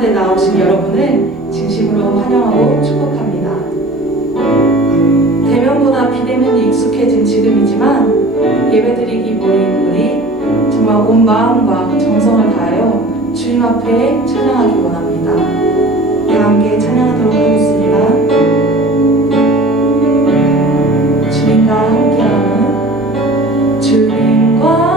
가운데 나오신 여러분을 진심으로 환영하고 축복합니다. 대면보다 비대면이 익숙해진 지금이지만 예배드리기 우리 정말 온 마음과 정성을 다하여 주님 앞에 찬양하기 원합니다. 다 함께 찬양하도록 하겠습니다. 주님과 함께하는 주님과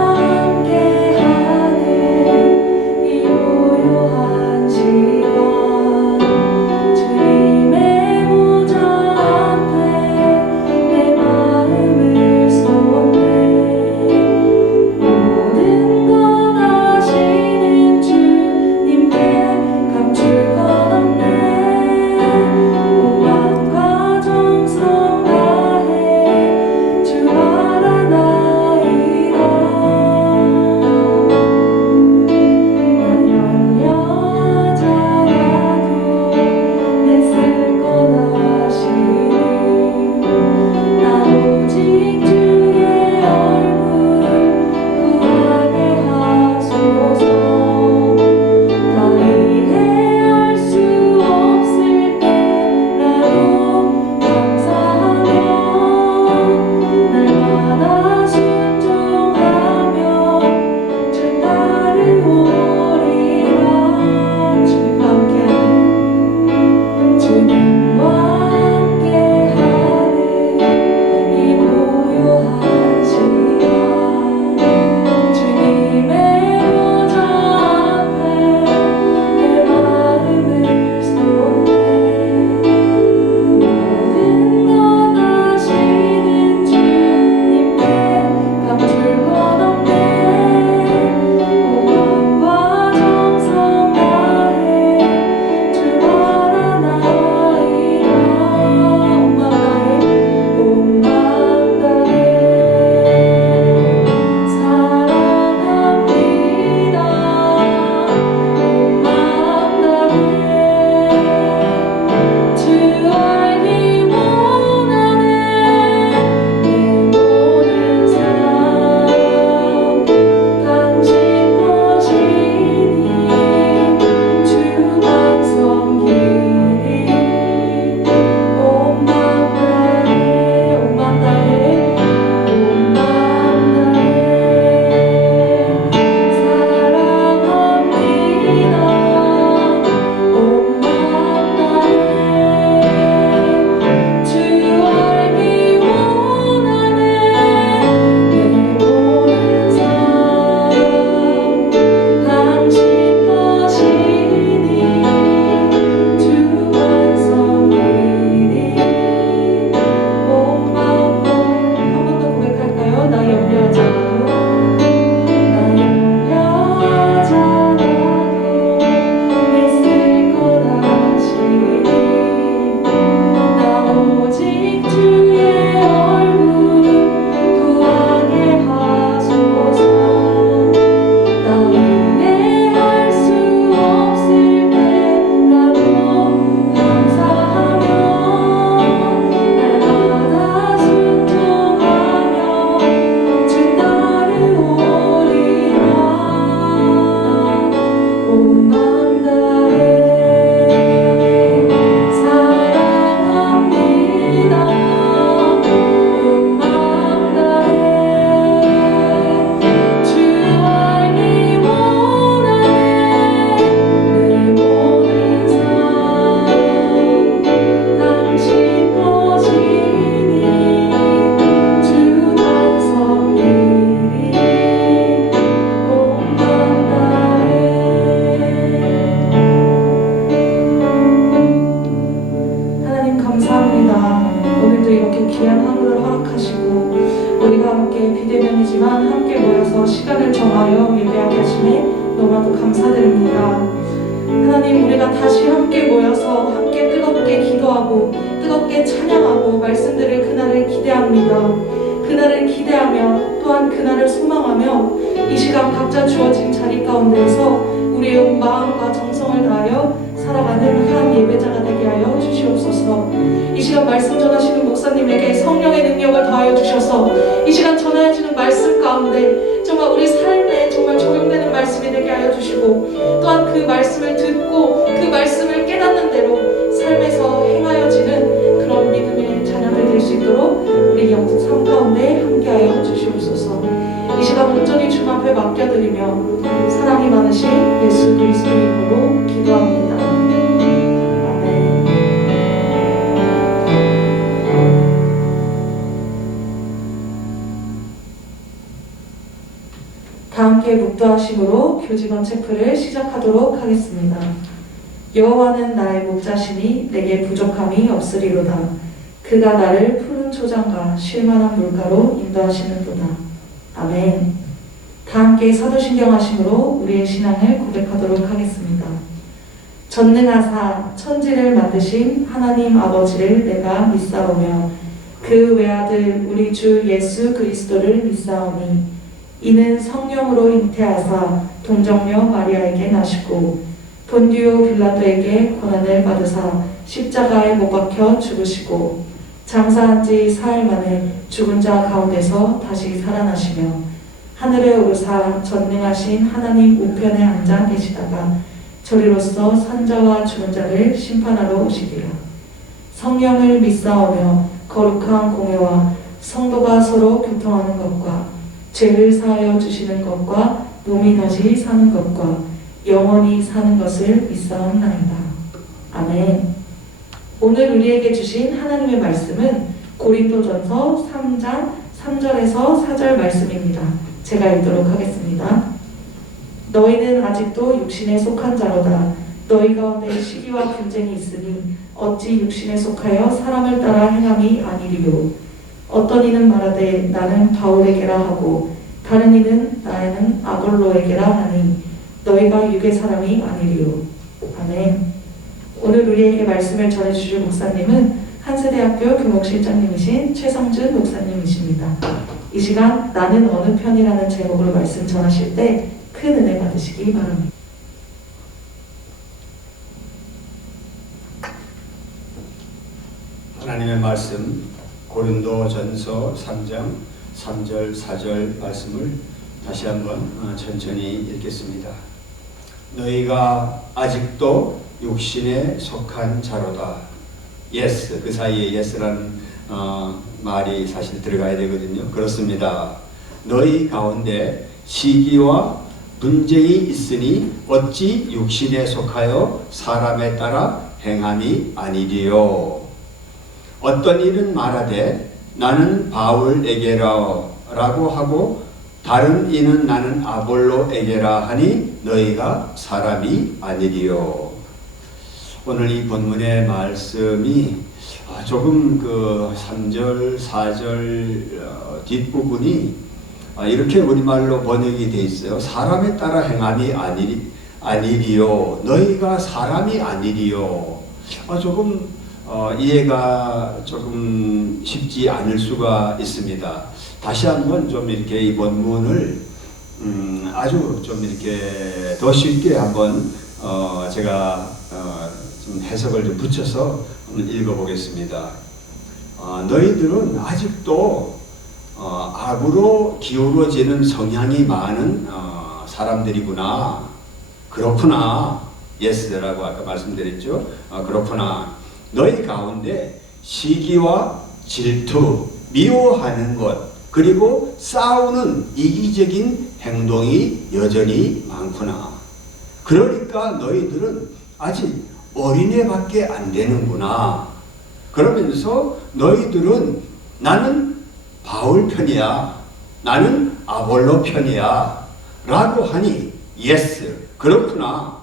비대면이지만 함께 모여서 시간을 정하여 예배하게 하심에 너무나도 감사드립니다. 하나님, 우리가 다시 함께 모여서 함께 뜨겁게 기도하고 뜨겁게 찬양하고 말씀들을 그날을 기대합니다. 그날을 기대하며 또한 그날을 소망하며 이 시간 각자 주어진 자리 가운데에서 우리의 온 마음과 정성을 다하여 살아가는 한 예배자가 되게 하여 주시옵소서. 이 시간 말씀 전하시는 목사님에게 성령의 능력을 더하여 주셔서 이 시간 전하여지는 말씀 가운데 정말 우리 삶에 정말 적용되는 말씀이 되게 하여 주시고, 또한 그 말씀을 듣고 그 말씀대로 삶에서 행하여지는 그런 믿음의 자녀들 될 수 있도록 우리 영적 삶 가운데 함께하여 주시옵소서. 이 시간 온전히 주 앞에 맡겨드리며 사랑이 많으신 예수 그리스도 이름으로 기도합니다. 아멘. 다 함께 묵도하심으로 교직원 체크를 시작하도록 하겠습니다. 여호와는 나의 목자시니 내게 부족함이 없으리로다. 그가 나를 푸른 초장과 쉴만한 물가로 인도하시는도다. 아멘. 다 함께 사도신경 하심으로 우리의 신앙을 고백하도록 하겠습니다. 전능하사 천지를 만드신 하나님 아버지를 내가 믿사오며 그 외아들 우리 주 예수 그리스도를 믿사오니 이는 성령으로 잉태하사 동정녀 마리아에게 나시고 본디오 빌라도에게 고난을 받으사 십자가에 못 박혀 죽으시고 장사한 지 사흘 만에 죽은 자 가운데서 다시 살아나시며 하늘에 오르사 전능하신 하나님 우편에 앉아 계시다가 저리로서 산자와 죽은 자를 심판하러 오시리라. 성령을 믿사오며 거룩한 공회와 성도가 서로 교통하는 것과 죄를 사하여 주시는 것과 몸이 다시 사는 것과 영원히 사는 것을 믿사옵나이다. 아멘. 오늘 우리에게 주신 하나님의 말씀은 고린도전서 3장 3절에서 4절 말씀입니다. 제가 읽도록 하겠습니다. 너희는 아직도 육신에 속한 자로다. 너희 가운데 시기와 분쟁이 있으니 어찌 육신에 속하여 사람을 따라 행함이 아니리요. 어떤 이는 말하되 나는 바울에게라 하고 다른 이는 나는 아볼로에게라 하니 너희가 육의 사람이 아니리요. 아멘. 오늘 우리에게 말씀을 전해주실 목사님은 한세대학교 교목실장님이신 최성준 목사님이십니다. 이 시간 나는 어느 편이라는 제목으로 말씀 전하실 때 큰 은혜 받으시기 바랍니다. 하나님의 말씀 고린도전서 3장 3절 4절 말씀을 다시 한번 천천히 읽겠습니다. 너희가 아직도 육신에 속한 자로다. yes, 그 사이에 yes라는 말이 사실 들어가야 되거든요. 그렇습니다. 너희 가운데 시기와 분쟁이 있으니 어찌 육신에 속하여 사람에 따라 행함이 아니리요. 어떤 이는 말하되 나는 바울에게라 라고 하고 다른 이는 나는 아볼로에게라 하니 너희가 사람이 아니리요. 오늘 이 본문의 말씀이 조금 그 3절 4절 뒷부분이 이렇게 우리말로 번역이 되어 있어요. 사람에 따라 행함이 아니리요. 너희가 사람이 아니리요. 조금 이해가 조금 쉽지 않을 수가 있습니다. 다시 한번 좀 이렇게 이 본문을 아주 좀 이렇게 더 쉽게 한번 제가 좀 해석을 좀 붙여서 한번 읽어보겠습니다. 너희들은 아직도 악으로 기울어지는 성향이 많은 사람들이구나. 그렇구나. 예스라고 아까 말씀드렸죠. 그렇구나. 너희 가운데 시기와 질투, 미워하는 것, 그리고 싸우는 이기적인 행동이 여전히 많구나. 그러니까 너희들은 아직 어린애밖에 안 되는구나. 그러면서 너희들은 나는 바울 편이야, 나는 아볼로 편이야 라고 하니 예스, 그렇구나.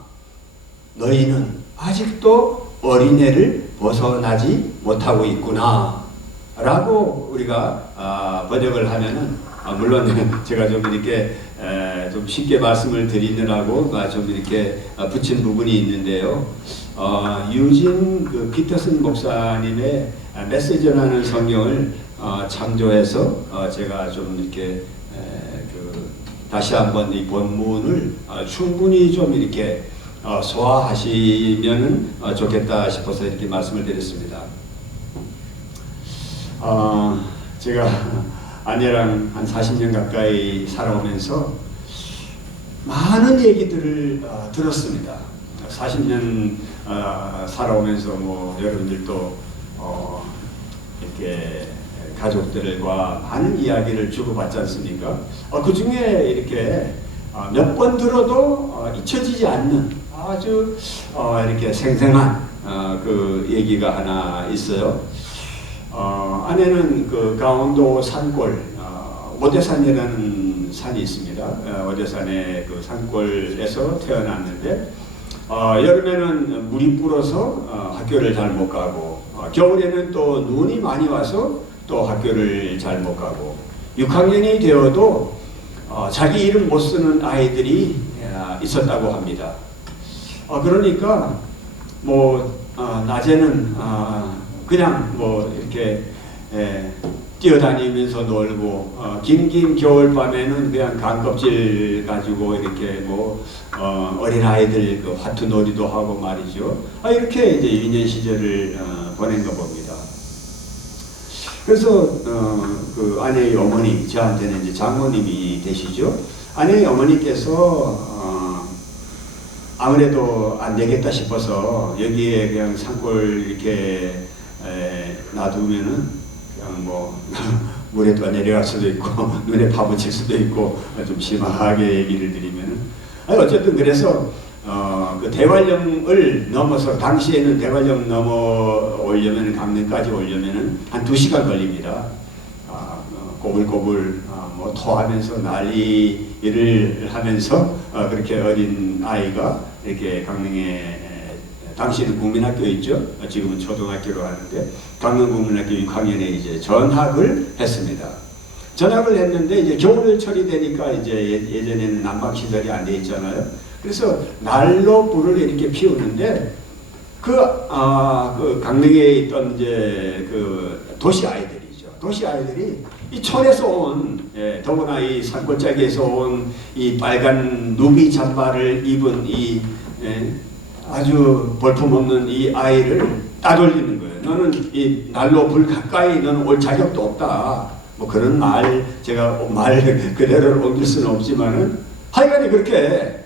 너희는 아직도 어린애를 벗어나지 못하고 있구나 라고 우리가 번역을 하면은 물론 제가 좀 이렇게 좀 쉽게 말씀을 드리느라고 좀 이렇게 붙인 부분이 있는데요. 유진 그 피터슨 목사님의 메시지 전하는 성경을 참조해서 제가 좀 이렇게 다시 한번 이 본문을 충분히 좀 이렇게 소화하시면 좋겠다 싶어서 이렇게 말씀을 드렸습니다. 제가 아내랑 한 40년 가까이 살아오면서 많은 얘기들을 들었습니다. 40년 살아오면서 뭐 여러분들도 이렇게 가족들과 많은 이야기를 주고받지 않습니까? 그 중에 이렇게 몇 번 들어도 잊혀지지 않는 아주 이렇게 생생한 그 얘기가 하나 있어요. 아내는 그 강원도 산골 오대산이라는 산이 있습니다. 오대산의 그 산골에서 태어났는데 여름에는 물이 불어서 학교를 잘 못 가고 겨울에는 또 눈이 많이 와서 또 학교를 잘 못 가고 6학년이 되어도 자기 이름 못 쓰는 아이들이 있었다고 합니다. 그러니까 뭐 낮에는 그냥 뭐 이렇게 뛰어다니면서 놀고 긴 겨울밤에는 그냥 강껍질 가지고 이렇게 뭐 어린아이들 그 화투놀이도 하고 말이죠. 이렇게 이제 유년 시절을 보낸 거 봅니다. 그래서 그 아내의 어머니, 저한테는 이제 장모님이 되시죠. 아내의 어머니께서 아무래도 안 되겠다 싶어서 여기에 그냥 산골 이렇게 놔두면은 그냥 뭐 물에 또 내려갈 수도 있고 눈에 파묻힐 수도 있고 좀 심하게 얘기를 드리면은 어쨌든 그래서 그 대관령을 넘어서 당시에는 대관령 넘어오려면 강릉까지 오려면은 한 2시간 걸립니다. 꼬불꼬불 뭐 토하면서 난리를 하면서 그렇게 어린 아이가 이렇게 강릉에 당시에는 국민학교 있죠. 지금은 초등학교로 하는데 강릉국민학교 6학년에 이제 전학을 했습니다. 전학을 했는데 이제 겨울철이 되니까 이제 예전에는 난방 시설이 안 돼 있잖아요. 그래서 난로 불을 이렇게 피우는데 그 강릉에 있던 이제 그 도시 아이들이죠. 도시 아이들이 이 촌에서 온 더구나 이 산골짜기에서 온 이 빨간 누비 잠바를 입은 이 아주 볼품없는 이 아이를 따돌리는 거예요. 너는 이 난로 불 가까이 너는 올 자격도 없다. 뭐 그런 말 제가 말 그대로 옮길 수는 없지만은 하여간에 그렇게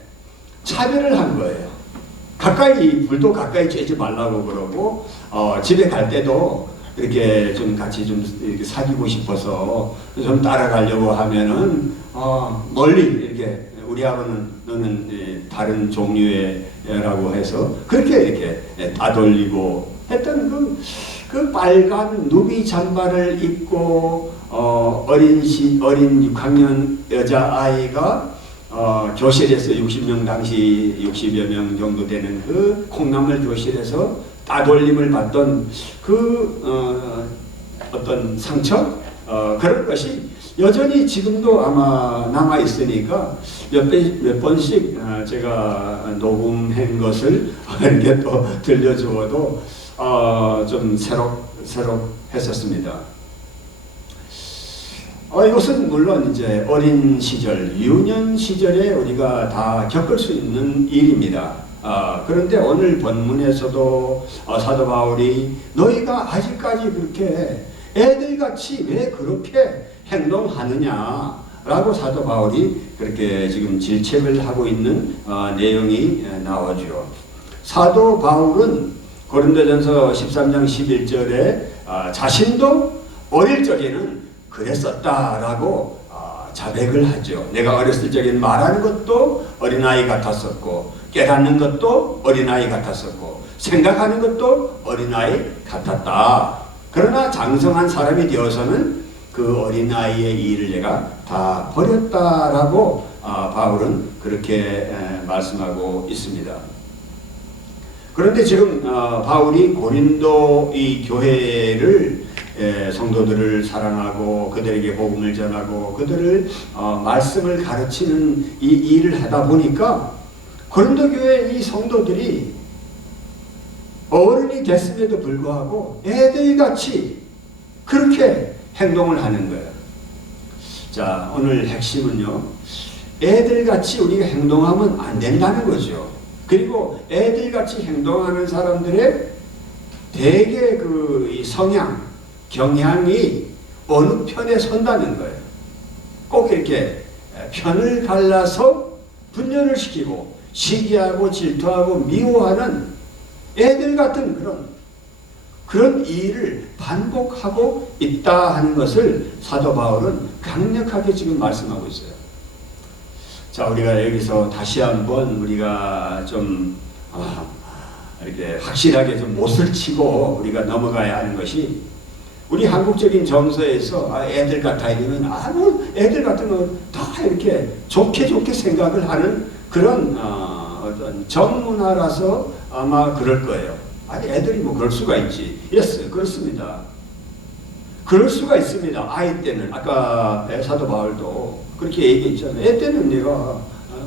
차별을 한 거예요. 가까이 불도 가까이 쬐지 말라고 그러고 집에 갈 때도 이렇게 좀 같이 좀 이렇게 사귀고 싶어서 좀 따라가려고 하면은 멀리 이렇게 우리 아버는 너는 다른 종류의라고 해서 그렇게 이렇게 따돌리고 했던 그 빨간 누비 잠바를 입고 어린 6학년 여자아이가 교실에서 60명 당시 60여 명 정도 되는 그 콩나물 교실에서 따돌림을 받던 그 어떤 상처 그런 것이 여전히 지금도 아마 남아 있으니까 몇 번씩 제가 녹음한 것을 이렇게 또 들려주어도 좀 새록했었습니다. 이것은 물론 이제 어린 시절, 유년 시절에 우리가 다 겪을 수 있는 일입니다. 그런데 오늘 본문에서도 사도 바울이 너희가 아직까지 그렇게 애들같이 왜 그렇게 행동하느냐 라고 사도 바울이 그렇게 지금 질책을 하고 있는 내용이 나오죠. 사도 바울은 고린도전서 13장 11절에 자신도 어릴 적에는 그랬었다라고 자백을 하죠. 내가 어렸을 적에는 말하는 것도 어린아이 같았었고 깨닫는 것도 어린아이 같았었고 생각하는 것도 어린아이 같았다. 그러나 장성한 사람이 되어서는 그 어린아이의 일을 내가 다 버렸다라고 바울은 그렇게 말씀하고 있습니다. 그런데 지금 바울이 고린도 이 교회를 성도들을 사랑하고 그들에게 복음을 전하고 그들을 말씀을 가르치는 이 일을 하다 보니까 고린도 교회 이 성도들이 어른이 됐음에도 불구하고 애들같이 그렇게 행동을 하는 거예요. 자, 오늘 핵심은요. 애들같이 우리가 행동하면 안 된다는 거죠. 그리고 애들같이 행동하는 사람들의 대개 이 성향, 경향이 어느 편에 선다는 거예요. 꼭 이렇게 편을 갈라서 분열을 시키고 시기하고 질투하고 미워하는 애들 같은 그런 일을 반복하고 있다 하는 것을 사도 바울은 강력하게 지금 말씀하고 있어요. 자, 우리가 여기서 다시 한번 우리가 좀 이렇게 확실하게 좀 못을 치고 우리가 넘어가야 하는 것이, 우리 한국적인 정서에서 애들 같아이면 뭐 애들 같은 거 다 이렇게 좋게 생각을 하는 그런 어떤 정문화라서 아마 그럴 거예요. 아니, 애들이 뭐 그럴 수가 있지. 예스, 그렇습니다. 그럴 수가 있습니다. 아이 때는. 아까 사도 바울도 그렇게 얘기했잖아요. 애 때는 내가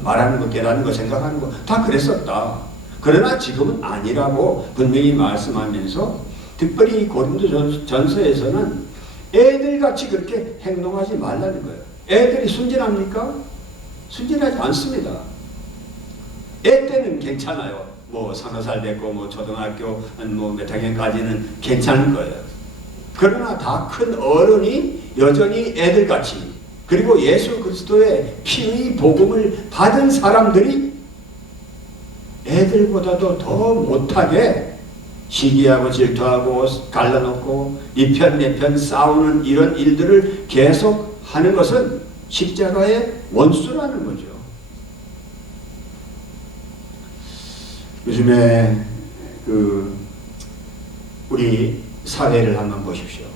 말하는 거, 깨닫는 거, 생각하는 거 다 그랬었다. 그러나 지금은 아니라고 분명히 말씀하면서, 특별히 고린도 전서에서는 애들같이 그렇게 행동하지 말라는 거예요. 애들이 순진합니까? 순진하지 않습니다. 애 때는 괜찮아요. 뭐 3살 됐고 뭐 초등학교 뭐 몇 학년까지는 괜찮은 거예요. 그러나 다 큰 어른이 여전히 애들같이, 그리고 예수 그리스도의 피의 복음을 받은 사람들이 애들보다도 더 못하게 시기하고 질투하고 갈라놓고 이 편 내 편 싸우는 이런 일들을 계속 하는 것은 십자가의 원수라는 거죠. 요즘에 우리 사회를 한번 보십시오.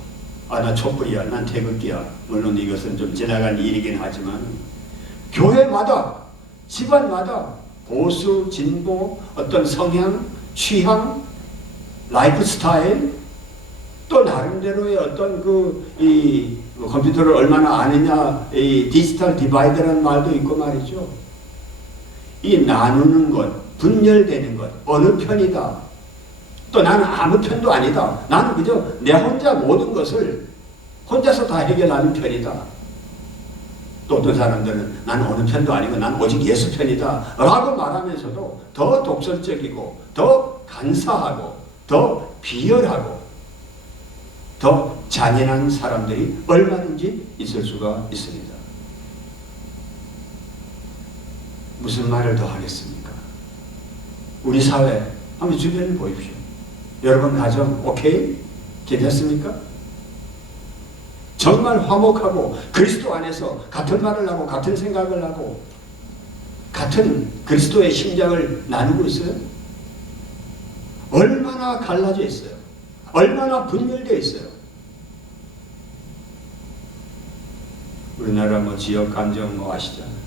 나 촛불이야, 난 태극기야. 물론 이것은 좀 지나간 일이긴 하지만 교회마다, 집안마다 보수, 진보, 어떤 성향, 취향, 라이프 스타일, 또 나름대로의 어떤 이 컴퓨터를 얼마나 아느냐, 이 디지털 디바이드라는 말도 있고 말이죠. 이 나누는 것, 분열되는 것, 어느 편이다. 또 나는 아무 편도 아니다. 나는 그저 내 혼자 모든 것을 혼자서 다 해결하는 편이다. 또 어떤 사람들은 나는 어느 편도 아니고 나는 오직 예수 편이다 라고 말하면서도 더 독설적이고 더 간사하고 더 비열하고 더 잔인한 사람들이 얼마든지 있을 수가 있습니다. 무슨 말을 더 하겠습니까? 우리 사회 한번 주변을 보십시오. 여러분 가정 오케이? 괜찮습니까? 정말 화목하고 그리스도 안에서 같은 말을 하고 같은 생각을 하고 같은 그리스도의 심장을 나누고 있어요? 얼마나 갈라져 있어요? 얼마나 분열되어 있어요? 우리나라 뭐 지역 감정 뭐 아시잖아요.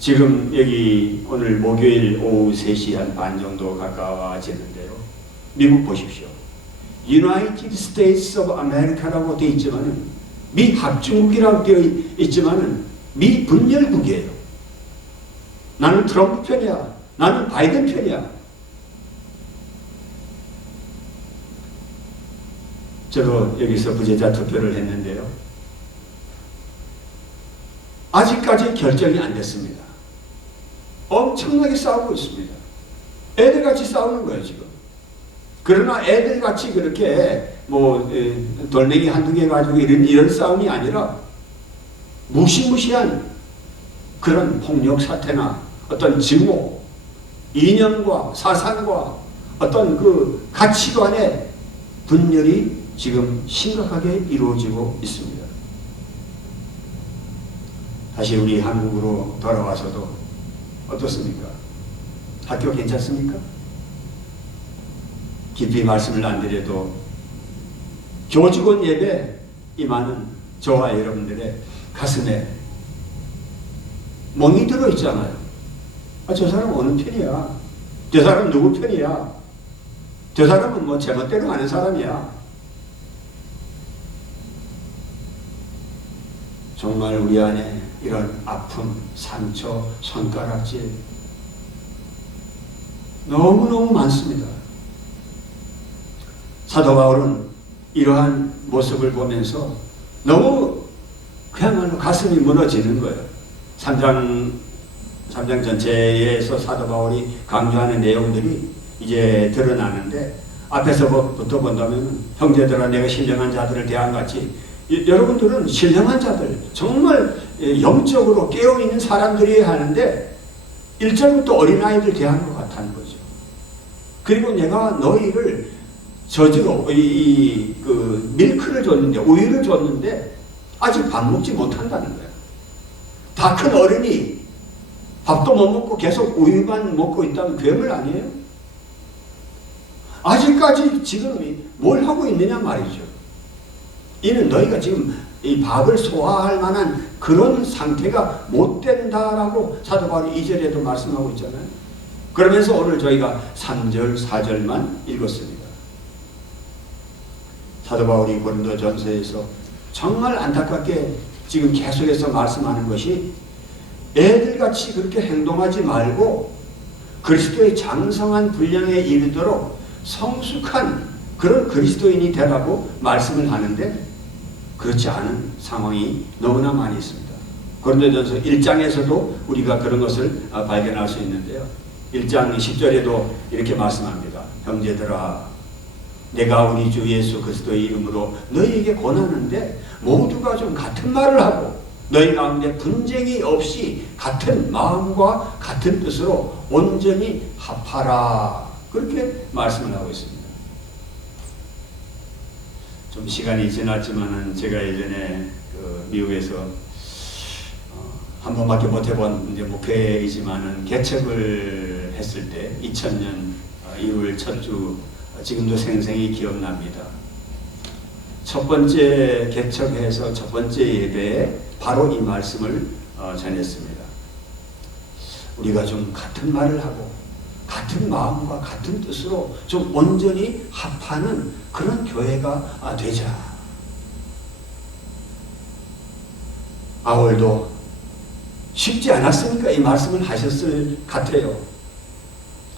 지금 여기 오늘 목요일 오후 3시 한 반 정도 가까워지는데요. 미국 보십시오. United States of America라고 되어 있지만은 미 합중국이라고 되어 있지만은 미 분열국이에요. 나는 트럼프 편이야. 나는 바이든 편이야. 저도 여기서 부재자 투표를 했는데요. 아직까지 결정이 안 됐습니다. 엄청나게 싸우고 있습니다. 애들같이 싸우는 거예요, 지금. 그러나 애들같이 그렇게 뭐 돌멩이 한두 개 가지고 이런 싸움이 아니라 무시무시한 그런 폭력 사태나 어떤 증오, 이념과 사상과 어떤 그 가치관의 분열이 지금 심각하게 이루어지고 있습니다. 다시 우리 한국으로 돌아와서도 어떻습니까? 학교 괜찮습니까? 깊이 말씀을 안 드려도 교직원 예배 임하는 저와 여러분들의 가슴에 멍이 들어 있잖아요. 저 사람 어느 편이야? 저 사람 누구 편이야? 저 사람은 뭐 제멋대로 하는 사람이야. 정말 우리 안에 이런 아픔, 상처, 손가락질 너무너무 많습니다. 사도 바울은 이러한 모습을 보면서 너무 그야말로 가슴이 무너지는 거예요. 3장 전체에서 사도 바울이 강조하는 내용들이 이제 드러나는데, 앞에서부터 본다면 형제들아 내가 신령한 자들을 대함같이, 여러분들은 신령한 자들, 정말 영적으로 깨어있는 사람들이 하는데 1절부터 어린아이들 대하는 것 같다는 거죠. 그리고 내가 너희를 저지로 그 밀크를 줬는데, 우유를 줬는데 아직 밥 먹지 못한다는 거예요. 다 큰 어른이 밥도 못 먹고 계속 우유만 먹고 있다면 괴물 아니에요? 아직까지 지금 뭘 하고 있느냐 말이죠. 이는 너희가 지금 이 밥을 소화할 만한 그런 상태가 못 된다라고 사도 바울이 2절에도 말씀하고 있잖아요. 그러면서 오늘 저희가 3절, 4절만 읽었습니다. 사도 바울이 고린도전서에서 정말 안타깝게 지금 계속해서 말씀하는 것이 애들같이 그렇게 행동하지 말고 그리스도의 장성한 분량에 이르도록 성숙한 그런 그리스도인이 되라고 말씀을 하는데 그렇지 않은 상황이 너무나 많이 있습니다. 고린도전서 1장에서도 우리가 그런 것을 발견할 수 있는데요. 1장 10절에도 이렇게 말씀합니다. 형제들아, 내가 우리 주 예수 그리스도의 이름으로 너희에게 권하는데 모두가 좀 같은 말을 하고 너희 가운데 분쟁이 없이 같은 마음과 같은 뜻으로 온전히 합하라. 그렇게 말씀을 하고 있습니다. 좀 시간이 지났지만은 제가 예전에 미국에서 한 번밖에 못 해본 이제 목회이지만은 개척을 했을 때 2000년 1월 첫 주 지금도 생생히 기억납니다. 첫 번째 개척해서 첫 번째 예배에 바로 이 말씀을 전했습니다. 우리가 좀 같은 말을 하고 같은 마음과 같은 뜻으로 좀 온전히 합하는 그런 교회가 되자. 바울도 쉽지 않았으니까 이 말씀을 하셨을 같아요.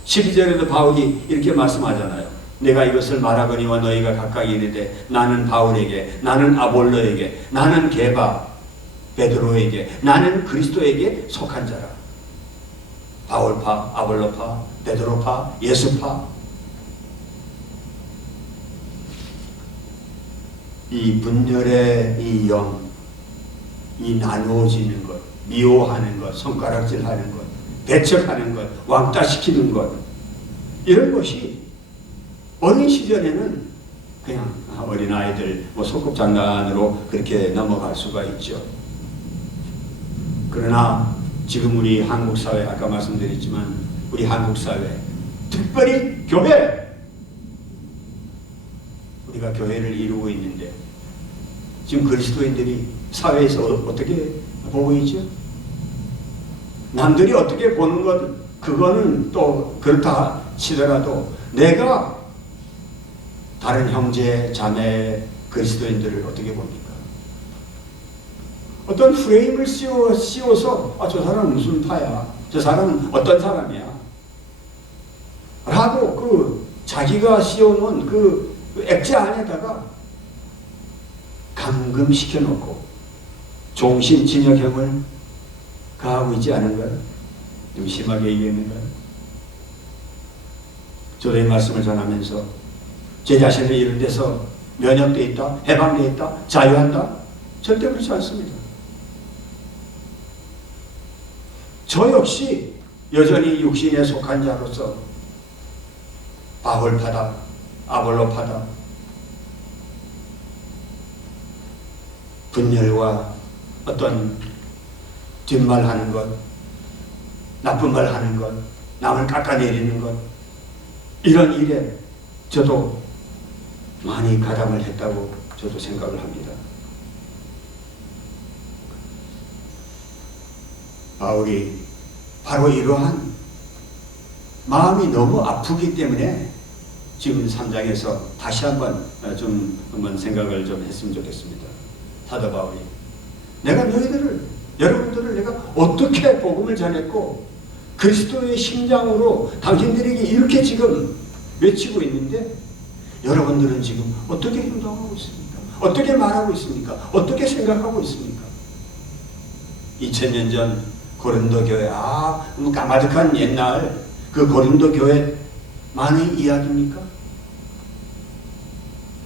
12절에도 바울이 이렇게 말씀하잖아요. 내가 이것을 말하거니와 너희가 각각 이르되 나는 바울에게, 나는 아볼로에게, 나는 게바 베드로에게, 나는 그리스도에게 속한 자라. 바울파, 아볼로파, 베드로파, 예수파. 이 분열의 이 영, 이 나누어지는 것, 미워하는 것, 손가락질하는 것, 배척하는 것, 왕따시키는 것, 이런 것이 어린 시절에는 그냥 어린아이들 소꿉장난으로 그렇게 넘어갈 수가 있죠. 그러나 지금 우리 한국 사회, 아까 말씀드렸지만 우리 한국 사회, 특별히 교회, 우리가 교회를 이루고 있는데 지금 그리스도인들이 사회에서 어떻게 보고 있죠? 남들이 어떻게 보는 것, 그거는 또 그렇다 치더라도 내가 다른 형제, 자매, 그리스도인들을 어떻게 봅니까? 어떤 프레임을 씌워서 저 사람은 무슨 파야? 저 사람은 어떤 사람이야? 라고 그 자기가 씌워놓은 그 액자 안에다가 감금시켜놓고 종신진역형을 가하고 있지 않은가요? 좀 심하게 얘기했는가요? 저도 이 말씀을 전하면서 제 자신을 이런 데서 면역되어 있다, 해방되어 있다, 자유한다? 절대 그렇지 않습니다. 저 역시 여전히 육신에 속한 자로서 바울파다, 아볼로파다, 분열과 어떤 뒷말하는 것, 나쁜 말 하는 것, 남을 깎아내리는 것, 이런 일에 저도 많이 가담을 했다고 저도 생각을 합니다. 바울이 바로 이러한 마음이 너무 아프기 때문에 지금 3장에서 다시 한번 생각을 좀 했으면 좋겠습니다. 사도 바울이 내가 여러분들을 내가 어떻게 복음을 전했고 그리스도의 심장으로 당신들에게 이렇게 지금 외치고 있는데 여러분들은 지금 어떻게 행동하고 있습니까? 어떻게 말하고 있습니까? 어떻게 생각하고 있습니까? 2000년 전 고린도 교회, 까마득한 옛날 그 고린도 교회만의 이야기입니까?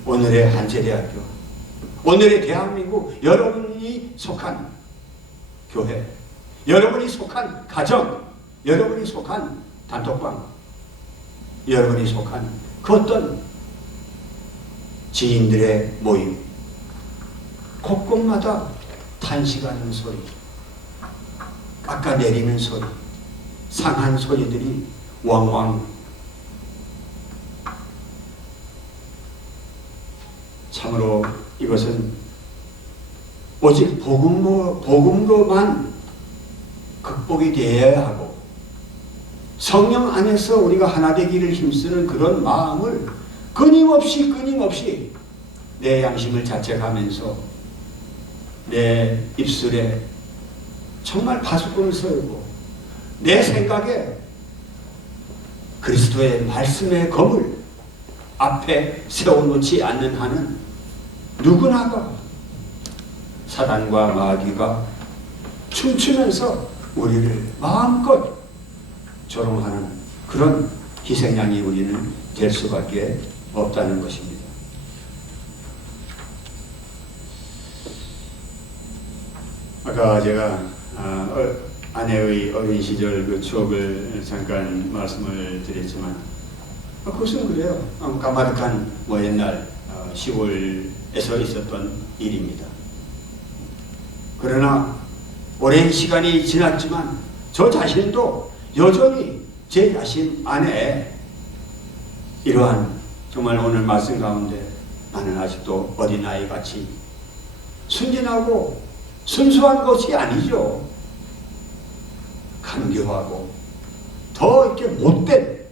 오늘의 한재대학교, 오늘의 대한민국, 여러분이 속한 교회, 여러분이 속한 가정, 여러분이 속한 단톡방, 여러분이 속한 그 어떤 지인들의 모임, 곳곳마다 탄식하는 소리, 깎아내리는 소리, 상한 소리들이 왕왕. 참으로 이것은 오직 복음으로만 극복이 되어야 하고, 성령 안에서 우리가 하나 되기를 힘쓰는 그런 마음을 끊임없이 내 양심을 자책하면서 내 입술에 정말 파수꾼을 세우고 내 생각에 그리스도의 말씀의 검을 앞에 세워놓지 않는 한은 누구나가 사단과 마귀가 춤추면서 우리를 마음껏 조롱하는 그런 희생양이 우리는 될 수밖에 없다는 것입니다. 아까 제가 아내의 어린 시절 그 추억을 잠깐 말씀을 드렸지만 그것은 그래요. 까마득한 옛날 시골에서 있었던 일입니다. 그러나 오랜 시간이 지났지만 저 자신도 여전히 제 자신 안에 이러한 정말 오늘 말씀 가운데 나는 아직도 어린아이 같이 순진하고 순수한 것이 아니죠. 간교하고 더 이렇게 못된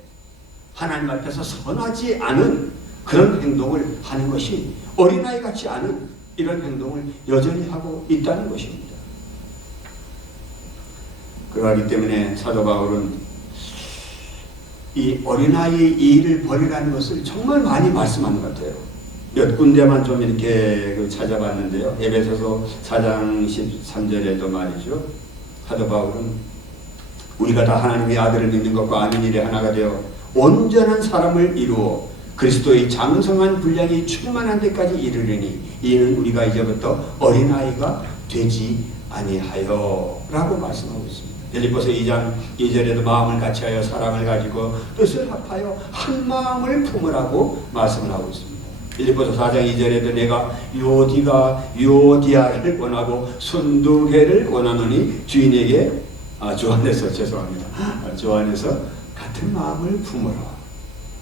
하나님 앞에서 선하지 않은 그런 행동을 하는 것이 어린아이 같지 않은 이런 행동을 여전히 하고 있다는 것입니다. 그러하기 때문에 사도 바울은 이 어린아이의 이 일을 버리라는 것을 정말 많이 말씀하는 것 같아요. 몇 군데만 좀 이렇게 찾아봤는데요. 에베소서 4장 13절에도 말이죠. 사도 바울은 우리가 다 하나님의 아들을 믿는 것과 아는 일에 하나가 되어 온전한 사람을 이루어 그리스도의 장성한 분량이 충만한 데까지 이르려니 이는 우리가 이제부터 어린아이가 되지 아니하여 라고 말씀하고 있습니다. 빌립보서 2장 2절에도 마음을 같이하여 사랑을 가지고 뜻을 합하여 한 마음을 품으라고 말씀을 하고 있습니다. 빌립보서 4장 2절에도 내가 유오디아를 권하고 순두개를 권하노니 주인에게 주 안에서 같은 마음을 품으라.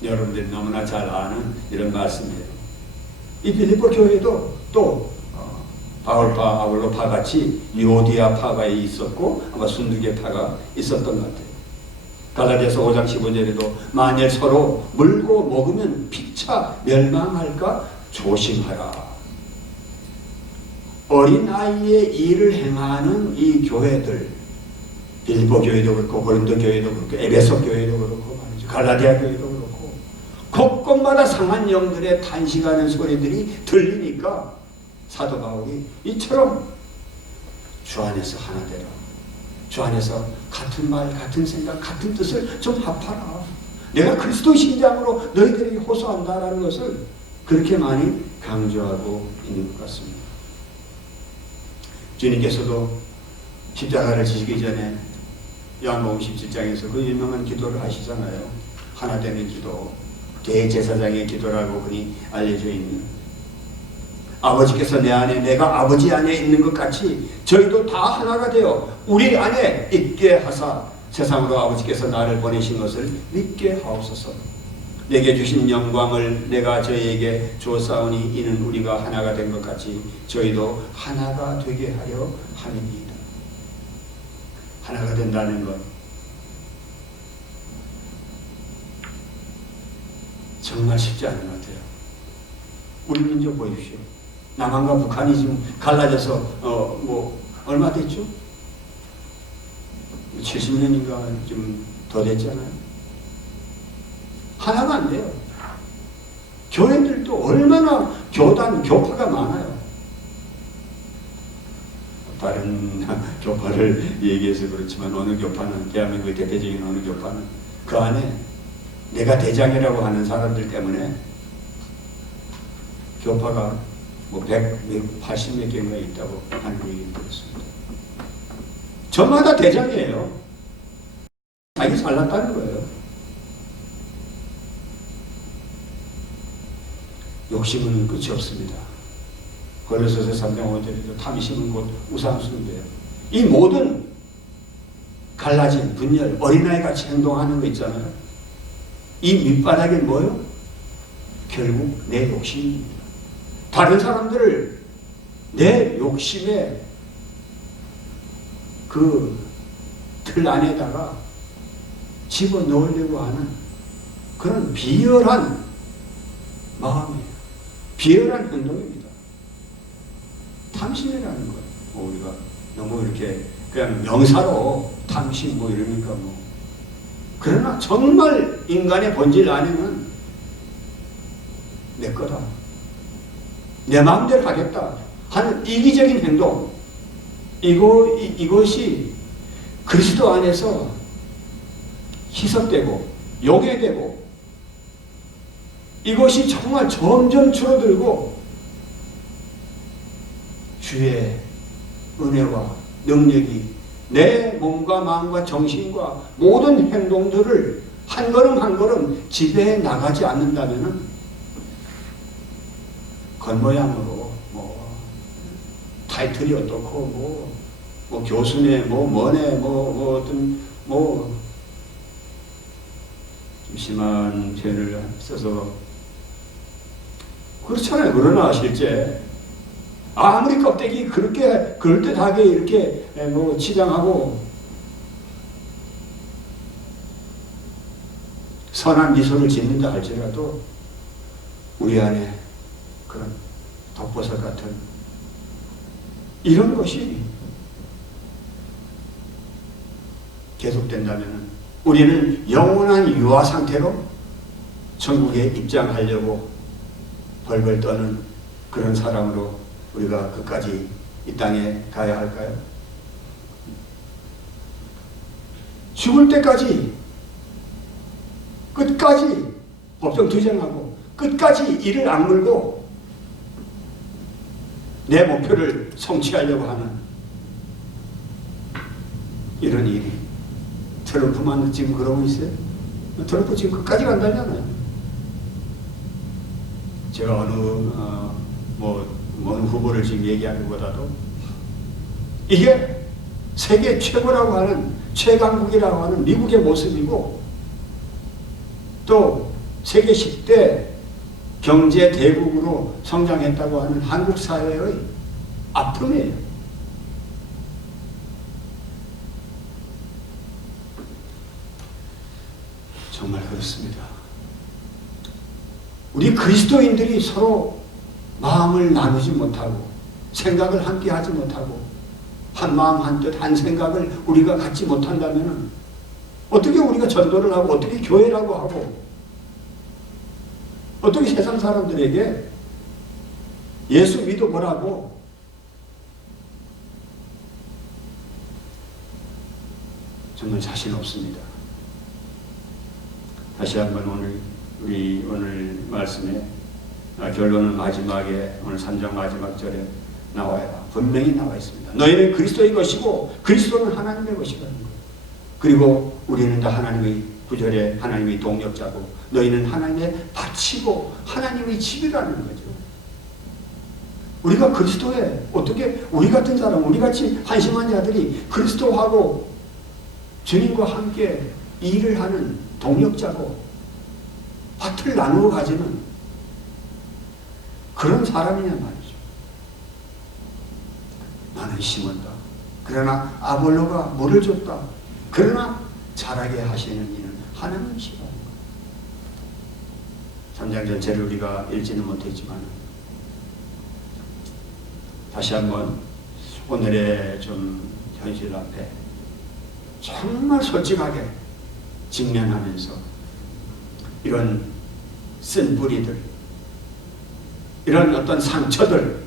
여러분들이 너무나 잘 아는 이런 말씀이에요. 이 빌립보 교회도 또 바울파, 아볼로파 같이 유오디아파가 있었고 아마 순두개파가 있었던 것 같아요. 갈라디아서 5장 15절에도 만일 서로 물고 먹으면 피차 멸망할까 조심하라. 어린아이의 일을 행하는 이 교회들, 빌립보 교회도 그렇고 고린도 교회도 그렇고 에베소 교회도 그렇고 말이죠. 갈라디아 교회도 그렇고 곳곳마다 상한 영들의 탄식하는 소리들이 들리니까 사도 바울이 이처럼 주 안에서 하나 되라. 주 안에서 같은 말, 같은 생각, 같은 뜻을 좀 합하라. 내가 그리스도 신장으로 너희들에게 호소한다라는 것을 그렇게 많이 강조하고 있는 것 같습니다. 주님께서도 십자가를 지시기 전에 요한복음 17장에서 그 유명한 기도를 하시잖아요. 하나 되는 기도, 대제사장의 기도라고 그니 알려져 있는, 아버지께서 내 안에 내가 아버지 안에 있는 것 같이 저희도 다 하나가 되어 우리 안에 있게 하사 세상으로 아버지께서 나를 보내신 것을 믿게 하옵소서. 내게 주신 영광을 내가 저희에게 주었사오니 이는 우리가 하나가 된 것 같이 저희도 하나가 되게 하려 함이니이다. 하나가 된다는 것 정말 쉽지 않은 것 같아요. 우리 민족 보십시오. 남한과 북한이 지금 갈라져서 얼마 됐죠? 70년인가 좀 더 됐잖아요. 하나가 안 돼요. 교회들도 얼마나 교파가 많아요. 다른 교파를 얘기해서 그렇지만 어느 교파는, 대한민국의 대표적인 어느 교파는 그 안에 내가 대장이라고 하는 사람들 때문에 교파가 180몇 개가 있다고 하는 얘기를 들었습니다. 저마다 대장이에요. 자기 잘났다는 거예요. 욕심은 끝이 없습니다. 골로새서 3장 5절에도 탐심은 곧 우상숭배예요. 이 모든 갈라진 분열, 어린아이 같이 행동하는 거 있잖아요. 이 밑바닥엔 뭐요? 결국 내 욕심입니다. 다른 사람들을 내 욕심에 그 틀 안에다가 집어넣으려고 하는 그런 비열한 마음이에요. 비열한 행동입니다. 탐심이라는 거예요. 우리가 너무 이렇게 그냥 명사로 탐심 뭐 이러니까 뭐. 그러나 정말 인간의 본질 안에는 내 거다, 내 마음대로 하겠다 하는 이기적인 행동, 이것이 그리스도 안에서 희석되고 용해되고 이것이 정말 점점 줄어들고 주의 은혜와 능력이 내 몸과 마음과 정신과 모든 행동들을 한 걸음 한 걸음 지배해 나가지 않는다면 겉모양으로 뭐 타이틀이 어떻고 뭐 교수네 뭐 뭐네 뭐 어떤 뭐 좀 심한 죄를 써서 그렇잖아요. 그러나 실제 아무리 껍데기 그렇게 그럴듯하게 이렇게 뭐 치장하고 선한 미소를 짓는다 할지라도 우리 안에 그런 덕보살 같은 이런 것이 계속된다면 우리는 영원한 유아 상태로 천국에 입장하려고 벌벌 떠는 그런 사람으로 우리가 끝까지 이 땅에 가야 할까요? 죽을 때까지 끝까지 법정 투쟁하고 끝까지 이를 악물고 내 목표를 성취하려고 하는 이런 일이 트럼프만 지금 그러고 있어요. 트럼프 지금 끝까지 간다잖아요. 제가 어느 후보를 지금 얘기하는 것보다도 이게 세계 최고라고 하는 최강국이라고 하는 미국의 모습이고 또 세계 10대 경제 대국으로 성장했다고 하는 한국 사회의 아픔이에요. 정말 그렇습니다. 우리 그리스도인들이 서로 마음을 나누지 못하고 생각을 함께 하지 못하고 한 마음 한 뜻 한 생각을 우리가 갖지 못한다면 어떻게 우리가 전도를 하고 어떻게 교회라고 하고 어떻게 세상 사람들에게 예수 믿어보라고 정말 자신 없습니다. 다시 한번 우리 오늘 말씀에 결론은 마지막에 오늘 3장 마지막 절에 나와요. 분명히 나와 있습니다. 너희는 그리스도의 것이고 그리스도는 하나님의 것이라는 거예요. 그리고 우리는 다 하나님의 9절에 하나님의 동력자고 너희는 하나님의 밭이고 하나님의 집이라는 거죠. 우리가 그리스도에 어떻게 우리 같은 사람 우리같이 한심한 자들이 그리스도하고 주님과 함께 일을 하는 동력자고 밭을 나누어 가지는 그런 사람이냐 말이죠. 나는 심었다. 그러나 아볼로가 물을 줬다. 그러나 자라게 하시는 이는 하나님이시라는 거예요. 3장 전체를 우리가 읽지는 못했지만 다시 한번 오늘의 좀 현실 앞에 정말 솔직하게 직면하면서 이런 쓴 뿌리들, 이런 어떤 상처들,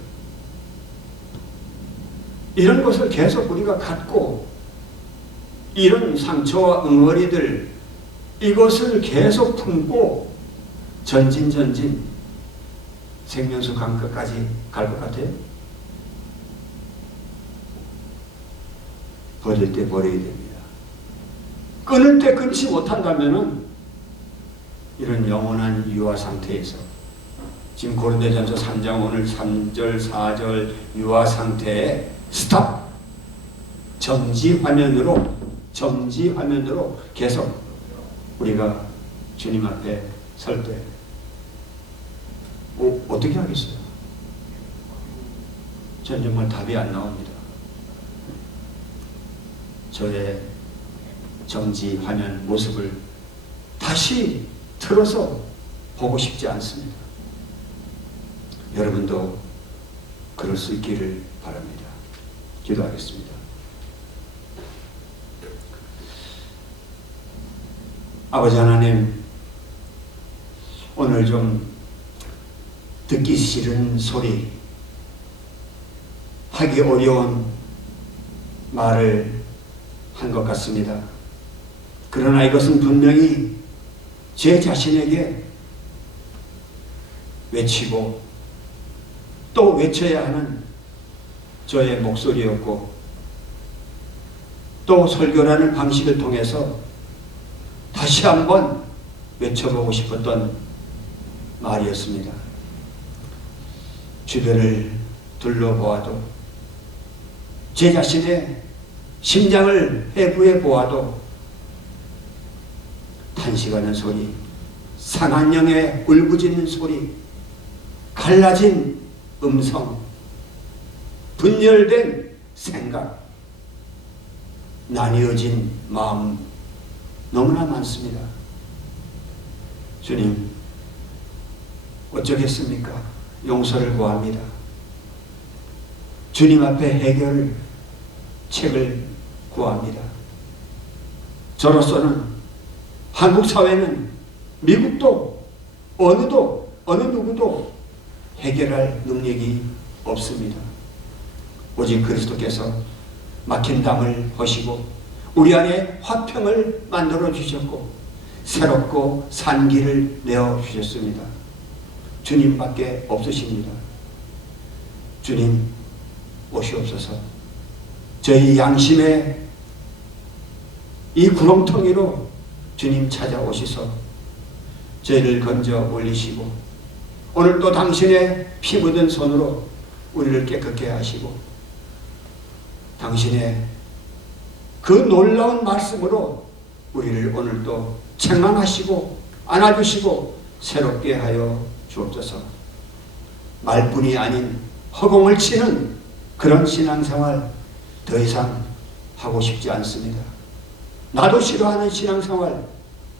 이런 것을 계속 우리가 갖고 이런 상처와 응어리들 이것을 계속 품고 전진 생명수 강가까지 갈 것 같아요? 버릴 때 버려야 됩니다. 끊을 때 끊지 못한다면은 이런 영원한 유아 상태에서 지금 고린도전서 3장 오늘 3절 4절 유아 상태에 스탑! 정지 화면으로 계속 우리가 주님 앞에 설 때 어떻게 하겠어요? 저는 정말 답이 안 나옵니다. 저의 정지 화면 모습을 다시 틀어서 보고 싶지 않습니다. 여러분도 그럴 수 있기를 바랍니다. 기도하겠습니다. 아버지 하나님, 오늘 좀 듣기 싫은 소리, 하기 어려운 말을 한 것 같습니다. 그러나 이것은 분명히 제 자신에게 외치고 또 외쳐야 하는 저의 목소리였고, 또 설교라는 방식을 통해서 다시 한번 외쳐보고 싶었던 말이었습니다. 주변을 둘러보아도, 제 자신의 심장을 해부해 보아도 탄식하는 소리, 상한 영의 울부짖는 소리, 갈라진 음성, 분열된 생각, 나뉘어진 마음 너무나 많습니다. 주님, 어쩌겠습니까? 용서를 구합니다. 주님 앞에 해결책을 구합니다. 저로서는 한국 사회는, 미국도, 어느 누구도 해결할 능력이 없습니다. 오직 그리스도께서 막힌 담을 허시고 우리 안에 화평을 만들어 주셨고 새롭고 산 길을 내어 주셨습니다. 주님밖에 없으십니다. 주님 오시옵소서. 저희 양심의 이 구렁텅이로 주님 찾아오시서 저희를 건져 올리시고 오늘 또 당신의 피 묻은 손으로 우리를 깨끗게 하시고 당신의 그 놀라운 말씀으로 우리를 오늘 또 책망하시고 안아주시고 새롭게 하여 주옵소서. 말뿐이 아닌 허공을 치는 그런 신앙생활 더 이상 하고 싶지 않습니다. 나도 싫어하는 신앙생활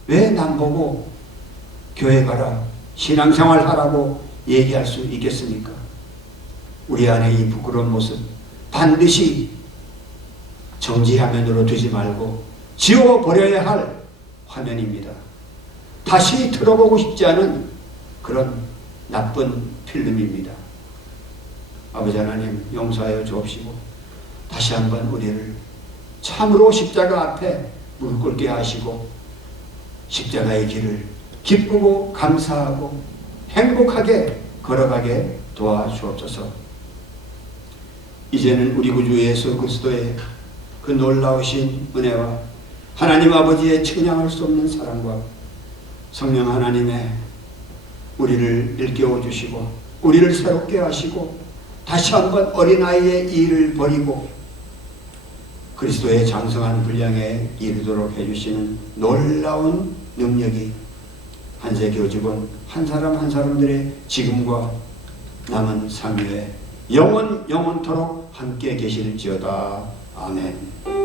왜 남 보고 교회 가라, 신앙생활 하라고 얘기할 수 있겠습니까? 우리 안에 이 부끄러운 모습 반드시 정지화면으로 두지 말고 지워버려야 할 화면입니다. 다시 들어보고 싶지 않은 그런 나쁜 필름입니다. 아버지 하나님 용서하여 주옵시고 다시 한번 우리를 참으로 십자가 앞에 무릎 꿇게 하시고 십자가의 길을 기쁘고 감사하고 행복하게 걸어가게 도와주옵소서. 이제는 우리 구주 예수 그리스도의 그 놀라우신 은혜와 하나님 아버지의 측량할 수 없는 사랑과 성령 하나님의 우리를 일깨워 주시고 우리를 새롭게 하시고 다시 한번 어린아이의 일을 버리고 그리스도의 장성한 분량에 이르도록 해주시는 놀라운 능력이 한세 교직원 한 사람 한 사람들의 지금과 남은 삶에 영원토록 함께 계실지어다. 아멘.